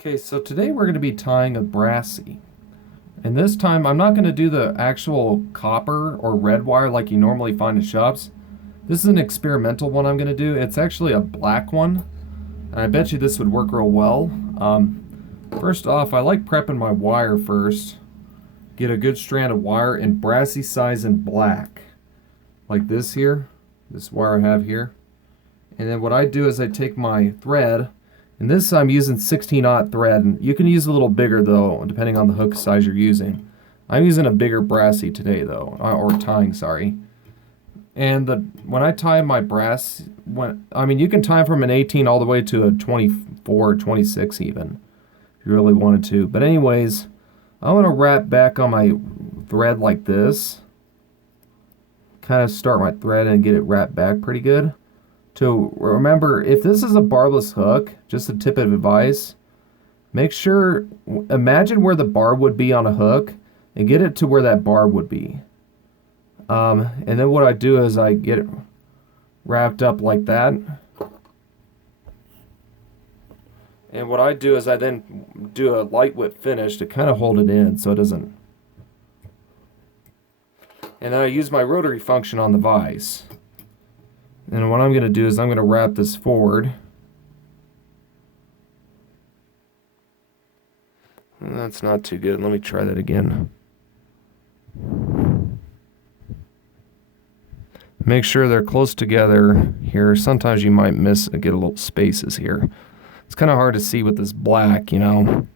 Okay, so today we're going to be tying a Brassie. And this time I'm not going to do the actual copper or red wire like you normally find in shops. This is an experimental one I'm going to do. It's actually a black one. And I bet you this would work real well. First off, I like prepping my wire first. Get a good strand of wire in Brassie size and black. Like this here. This wire I have here. And then what I do is I take my thread. And this I'm using 16-aught thread, and you can use a little bigger though, depending on the hook size you're using. I'm using a bigger Brassie today though, or tying, sorry. And when I tie my brass, you can tie from an 18 all the way to a 24, 26 even, if you really wanted to. But anyways, I want to wrap back on my thread like this. Kind of start my thread and get it wrapped back pretty good. So remember, if this is a barbless hook, just a tip of advice, make sure, imagine where the barb would be on a hook and get it to where that barb would be. And then what I do is I get it wrapped up like that. And what I do is I then do a light whip finish to kind of hold it in so it doesn't. And then I use my rotary function on the vise. And what I'm going to do is I'm going to wrap this forward. That's not too good. Let me try that again. Make sure they're close together here. Sometimes you might get a little spaces here. It's kind of hard to see with this black, you know.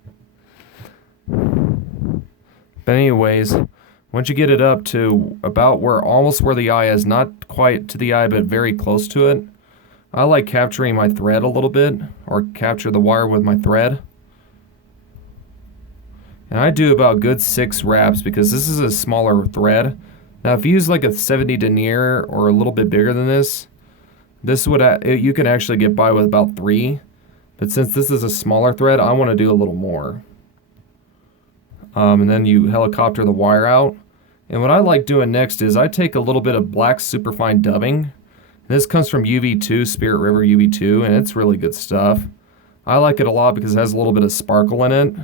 But anyways, once you get it up to about almost where the eye is, not quite to the eye, but very close to it, I like capturing my thread a little bit, or capture the wire with my thread. And I do about good 6 wraps because this is a smaller thread. Now if you use like a 70 denier or a little bit bigger than this would you can actually get by with about 3. But since this is a smaller thread, I want to do a little more. And then you helicopter the wire out. And what I like doing next is I take a little bit of black superfine dubbing. This comes from UV2, Spirit River UV2, and it's really good stuff. I like it a lot because it has a little bit of sparkle in it.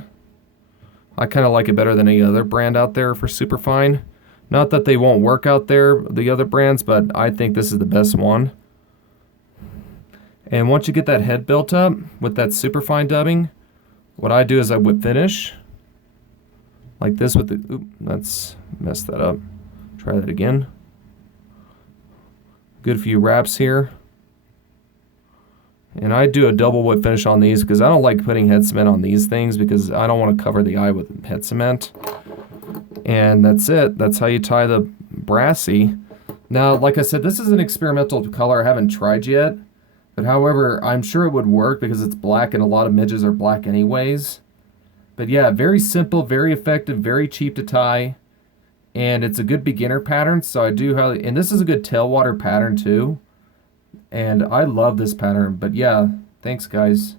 I kind of like it better than any other brand out there for Superfine. Not that they won't work out there, the other brands, but I think this is the best one. And once you get that head built up with that Superfine dubbing, what I do is I whip finish. Like this with the, let's mess that up. Try that again. Good few wraps here. And I do a double whip finish on these because I don't like putting head cement on these things because I don't want to cover the eye with head cement. And that's it. That's how you tie the Brassie. Now, like I said, this is an experimental color I haven't tried yet. But however, I'm sure it would work because it's black and a lot of midges are black anyways. But yeah, very simple, very effective, very cheap to tie. And it's a good beginner pattern, so I do highly, and this is a good tailwater pattern too. And I love this pattern, but yeah, thanks guys.